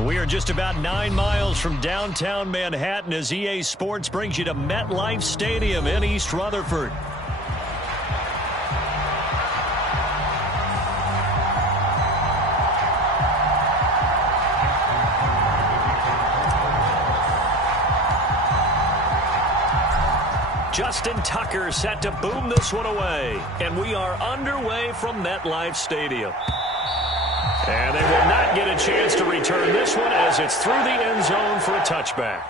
We are just about 9 miles from downtown Manhattan as EA Sports brings you to MetLife Stadium in East Rutherford. Justin Tucker set to boom this one away. And we are underway from MetLife Stadium. And they will not get a chance to return this one as it's through the end zone for a touchback.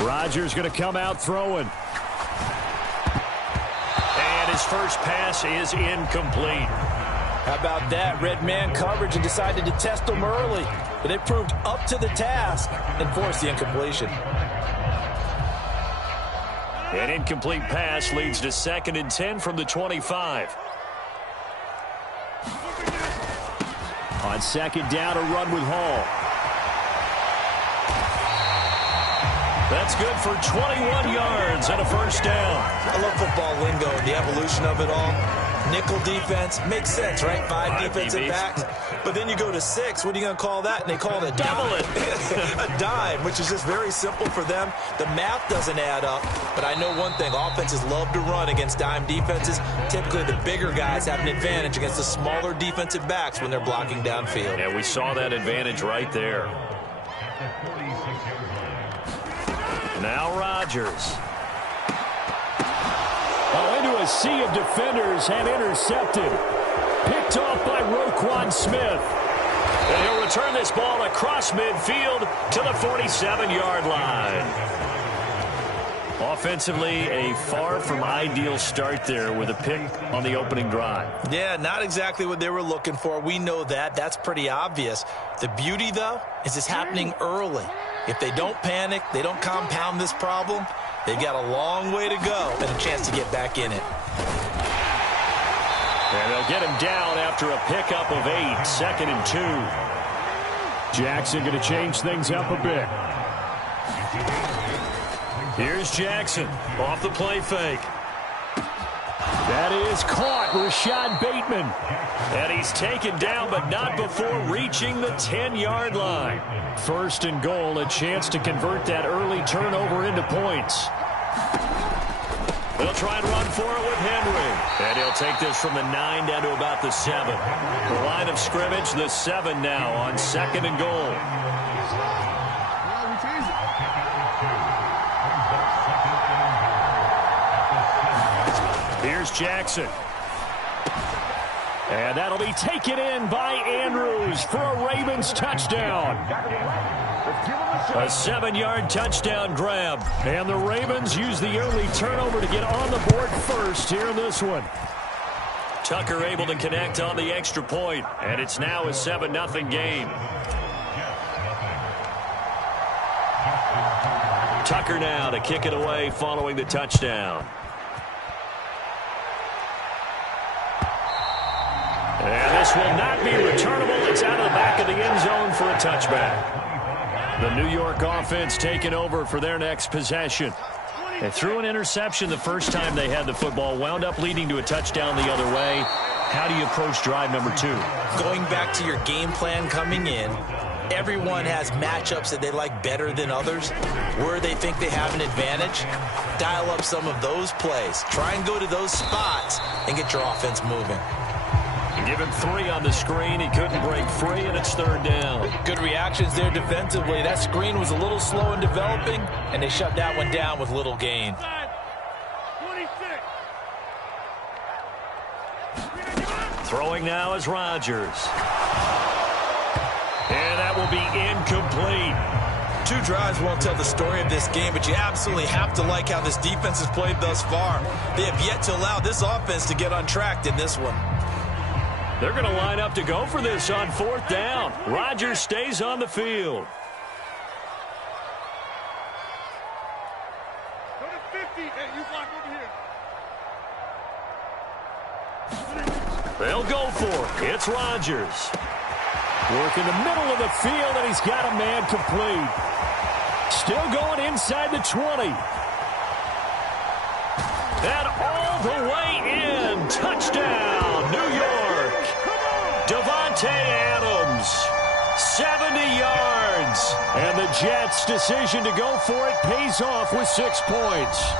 Rodgers going to come out throwing. And his first pass is incomplete. How about that? Red man coverage and decided to test them early. But they proved up to the task and forced the incompletion. An incomplete pass leads to 2nd and 10 from the 25. On 2nd down, a run with Hall. That's good for 21 yards and a first down. I love football lingo and the evolution of it all. Nickel defense makes sense, right? 5 defensive backs. But then you go to 6. What are you going to call that? And they call it a double it. A dime, which is just very simple for them. The math doesn't add up. But I know one thing. Offenses love to run against dime defenses. Typically, the bigger guys have an advantage against the smaller defensive backs when they're blocking downfield. Yeah, we saw that advantage right there. Now Rodgers. Into a sea of defenders and intercepted. Picked off by Roquan Smith. And he'll return this ball across midfield to the 47-yard line. Offensively, a far from ideal start there with a pick on the opening drive. Yeah, not exactly what they were looking for. We know that. That's pretty obvious. The beauty, though, is it's happening early. If they don't panic, they don't compound this problem, they've got a long way to go and a chance to get back in it. And they'll get him down after a pickup of 8, 2nd and 2. Jackson going to change things up a bit. Here's Jackson off the play fake. That is caught, Rashad Bateman. And he's taken down, but not before reaching the 10-yard line. 1st and goal, a chance to convert that early turnover into points. They'll try and run for it with Henry. And he'll take this from the 9 down to about the 7. The line of scrimmage, the 7 now on 2nd and goal. Here's Jackson. And that'll be taken in by Andrews for a Ravens touchdown. A 7-yard touchdown grab. And the Ravens use the early turnover to get on the board first here in this one. Tucker able to connect on the extra point. And it's now a 7-0 game. Tucker now to kick it away following the touchdown. And this will not be returnable. It's out of the back of the end zone for a touchback. The New York offense taking over for their next possession. They threw an interception the first time they had the football, wound up leading to a touchdown the other way. How do you approach drive number 2? Going back to your game plan coming in, everyone has matchups that they like better than others. Where they think they have an advantage, dial up some of those plays. Try and go to those spots and get your offense moving. Give him 3 on the screen. He couldn't break free, and it's 3rd down. Good reactions there defensively. That screen was a little slow in developing, and they shut that one down with little gain. Throwing now is Rodgers. And that will be incomplete. 2 drives won't tell the story of this game, but you absolutely have to like how this defense has played thus far. They have yet to allow this offense to get untracked in this one. They're going to line up to go for this on 4th down. Rodgers stays on the field. Go to 50. Hey, you block over here. They'll go for it. It's Rodgers. Work in the middle of the field, and he's got a man complete. Still going inside the 20. And all the way in. Touchdown, New York. Davante Adams, 70 yards. And the Jets' decision to go for it pays off with 6 points.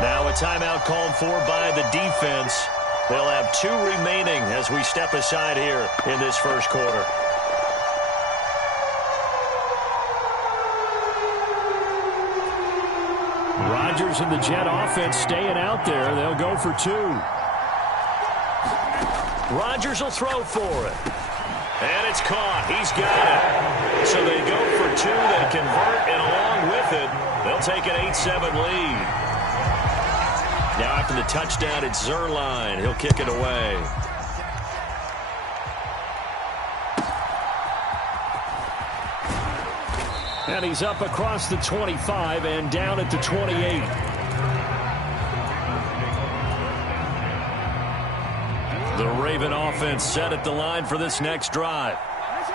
Now a timeout called for by the defense. They'll have 2 remaining as we step aside here in this first quarter. Rodgers and the Jet offense staying out there. They'll go for 2. Rodgers will throw for it. And it's caught. He's got it. So they go for 2. They convert, and along with it, they'll take an 8-7 lead. Now after the touchdown, it's Zerline. He'll kick it away. And he's up across the 25 and down at the 28. The Raven offense set at the line for this next drive.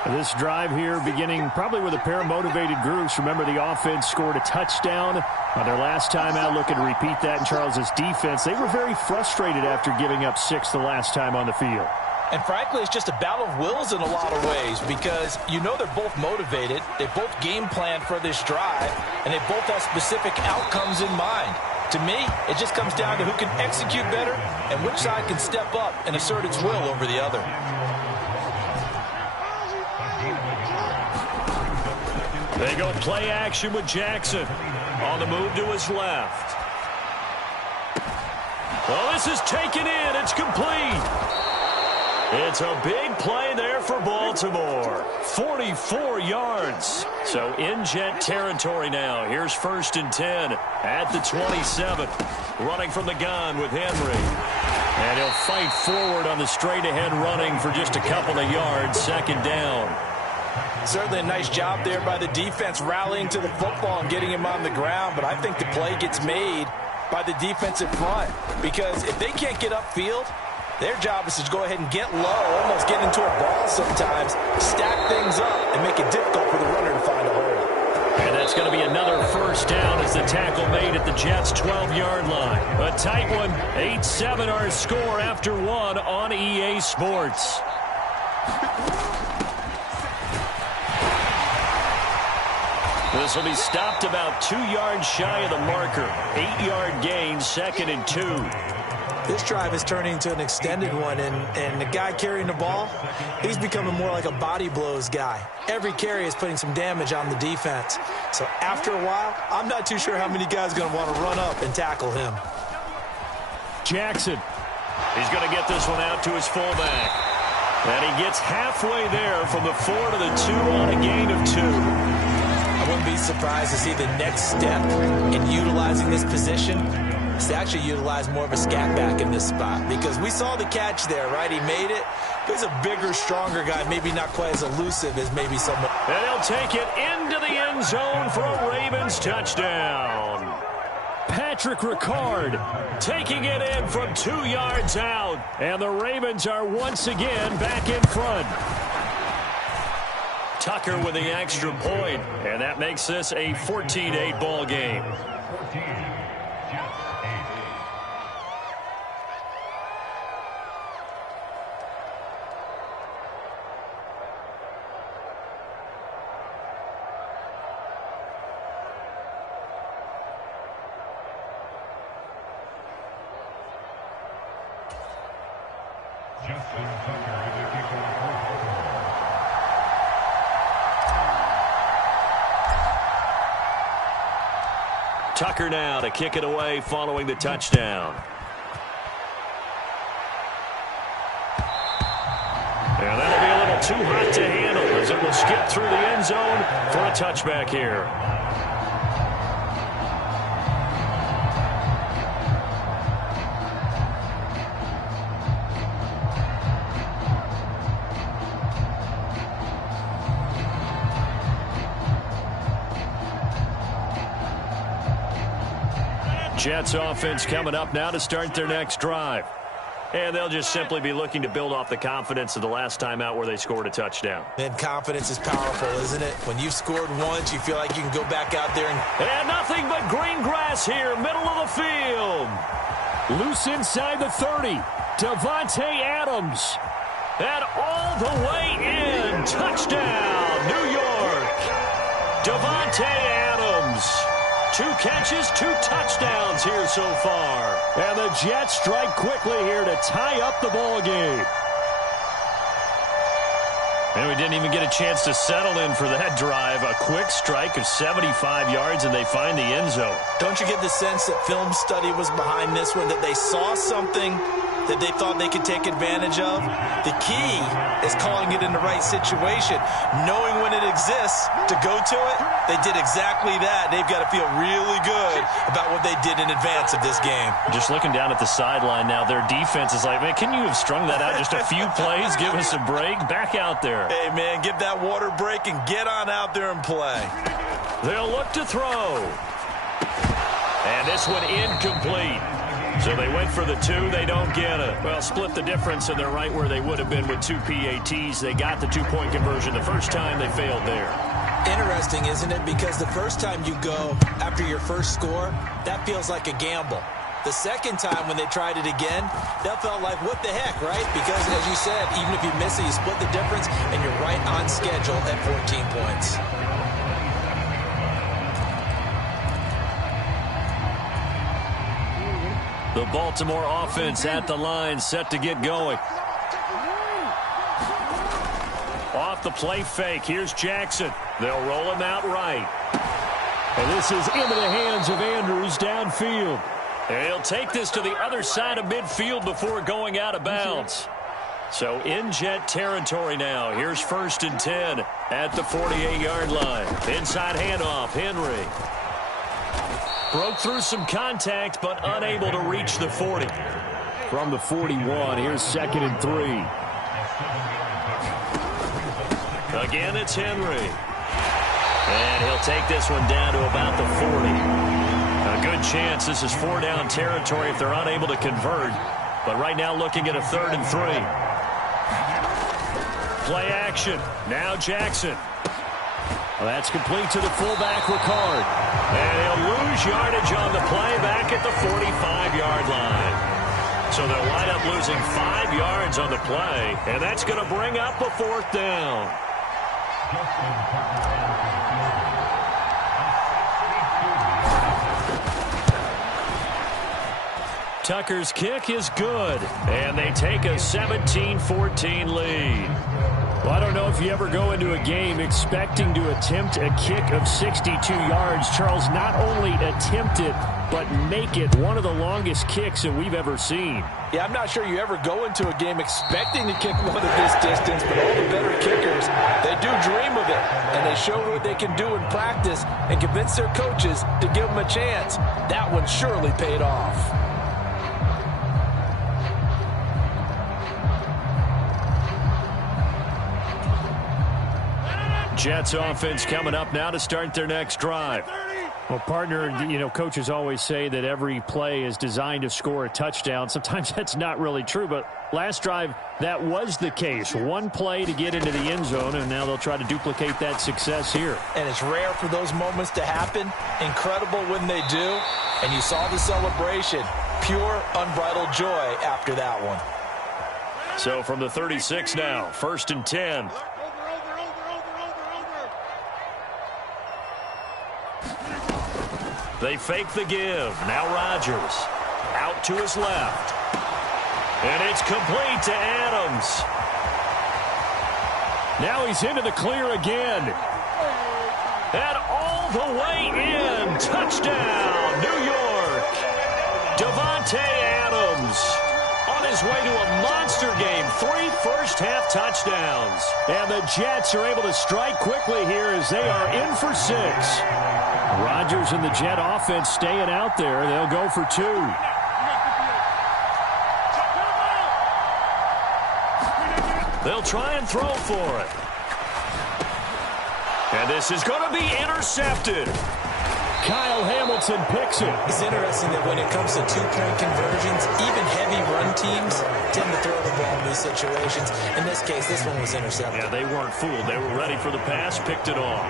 This drive here beginning probably with a pair of motivated groups. Remember, the offense scored a touchdown on their last time out, looking to repeat that in Charles's defense. They were very frustrated after giving up 6 the last time on the field. And frankly, it's just a battle of wills in a lot of ways because you know they're both motivated. They both game plan for this drive, and they both have specific outcomes in mind. To me, it just comes down to who can execute better and which side can step up and assert its will over the other. They go play action with Jackson. On the move to his left. Well, this is taken in. It's complete. It's a big play there for Baltimore. 44 yards. So in Jet territory now. Here's 1st and 10 at the 27. Running from the gun with Henry. And he'll fight forward on the straight-ahead running for just a couple of yards. 2nd down. Certainly a nice job there by the defense rallying to the football and getting him on the ground, but I think the play gets made by the defensive front because if they can't get upfield, their job is to go ahead and get low, almost get into a ball sometimes, stack things up, and make it difficult for the runner to find a hole. And that's going to be another 1st down as the tackle made at the Jets' 12-yard line. A tight one, 8-7 our score after 1 on EA Sports. This will be stopped about 2 yards shy of the marker. 8-yard gain, 2nd and 2. This drive is turning into an extended one, and the guy carrying the ball, he's becoming more like a body blows guy. Every carry is putting some damage on the defense. So after a while, I'm not too sure how many guys are going to want to run up and tackle him. Jackson. He's going to get this one out to his fullback. And he gets halfway there from the 4 to the 2 on a gain of 2. I wouldn't be surprised to see the next step in utilizing this position is to actually utilize more of a scat back in this spot because we saw the catch there, right? He made it. He's a bigger, stronger guy, maybe not quite as elusive as maybe someone. And he'll take it into the end zone for a Ravens touchdown. Patrick Ricard taking it in from 2 yards out. And the Ravens are once again back in front. Tucker with the extra point, and that makes this a 14-8 ball game. Tucker now to kick it away following the touchdown. And that'll be a little too hot to handle as a that will skip through the end zone for a touchback here. Jets offense coming up now to start their next drive. And they'll just simply be looking to build off the confidence of the last time out where they scored a touchdown. And confidence is powerful, isn't it? When you've scored once, you feel like you can go back out there and nothing but green grass here, middle of the field. Loose inside the 30. Davante Adams. And all the way in. Touchdown, New York. Davante Adams. 2 catches, 2 touchdowns here so far. And the Jets strike quickly here to tie up the ball game. And we didn't even get a chance to settle in for that drive. A quick strike of 75 yards, and they find the end zone. Don't you get the sense that film study was behind this one, that they saw something that they thought they could take advantage of? The key is calling it in the right situation, knowing when it exists to go to it. They did exactly that. They've got to feel really good about what they did in advance of this game. Just looking down at the sideline now, their defense is like, man, can you have strung that out just a few plays? Give us a break. Back out there. Hey, man, give that water break and get on out there and play. They'll look to throw. And this one incomplete. So they went for the 2. They don't get it. Well, split the difference, and they're right where they would have been with 2 PATs. They got the 2-point conversion the first time. They failed there. Interesting, isn't it? Because the first time you go after your first score, that feels like a gamble. The second time when they tried it again, that felt like, what the heck, right? Because, as you said, even if you miss it, you split the difference, and you're right on schedule at 14 points. The Baltimore offense at the line, set to get going. Off the play fake, here's Jackson. They'll roll him out right. And this is into the hands of Andrews downfield. And he'll take this to the other side of midfield before going out of bounds. So in Jet territory now. Here's 1st and 10 at the 48-yard line. Inside handoff, Henry. Broke through some contact, but unable to reach the 40. From the 41, here's 2nd and 3. Again, it's Henry. And he'll take this one down to about the 40. A good chance this is 4-down territory if they're unable to convert. But right now looking at a 3rd and 3. Play action. Now Jackson. Well, that's complete to the fullback, Ricard. And he'll lose yardage on the play back at the 45-yard line. So they'll wind up losing 5 yards on the play, and that's going to bring up a 4th down. Tucker's kick is good, and they take a 17-14 lead. Well, I don't know if you ever go into a game expecting to attempt a kick of 62 yards. Charles, not only attempt it, but make it one of the longest kicks that we've ever seen. Yeah, I'm not sure you ever go into a game expecting to kick one of this distance, but all the better kickers, they do dream of it, and they show what they can do in practice and convince their coaches to give them a chance. That one surely paid off. Jets offense coming up now to start their next drive. Well, partner, coaches always say that every play is designed to score a touchdown. Sometimes that's not really true, but last drive, that was the case. One play to get into the end zone, and now they'll try to duplicate that success here. And it's rare for those moments to happen. Incredible when they do. And you saw the celebration. Pure, unbridled joy after that one. So from the 36 now, 1st and 10. They fake the give. Now Rodgers. Out to his left. And it's complete to Adams. Now he's into the clear again. And all the way in. Touchdown, New York. Davante Adams on his way to a monster game. 3 first-half touchdowns. And the Jets are able to strike quickly here as they are in for 6. Rodgers and the Jet offense staying out there. They'll go for 2. They'll try and throw for it. And this is going to be intercepted. Kyle Hamilton picks it. It's interesting that when it comes to two-point conversions, even heavy run teams tend to throw the ball in these situations. In this case, this one was intercepted. Yeah, they weren't fooled. They were ready for the pass, picked it off.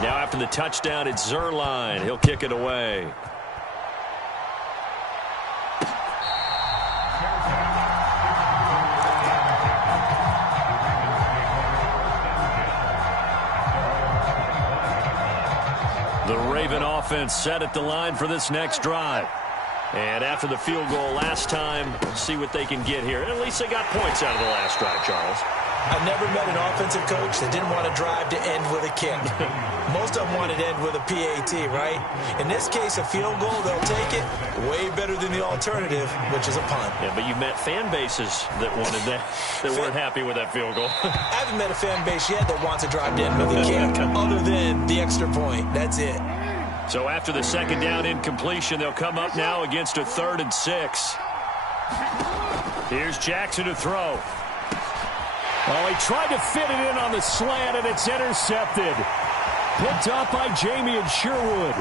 Now after the touchdown, it's Zerline. He'll kick it away. The Raven offense set at the line for this next drive. And after the field goal last time, let's see what they can get here. At least they got points out of the last drive, Charles. I've never met an offensive coach that didn't want to drive to end with a kick. Most of them wanted to end with a PAT, right? In this case, a field goal, they'll take it. Way better than the alternative, which is a punt. Yeah, but you've met fan bases that wanted that, that weren't happy with that field goal. I haven't met a fan base yet that wants to drive to end with a kick, other than the extra point. That's it. So after the second down incompletion, they'll come up now against a 3rd and 6. Here's Jackson to throw. Oh, he tried to fit it in on the slant, and it's intercepted. Picked up by Jamie and Sherwood.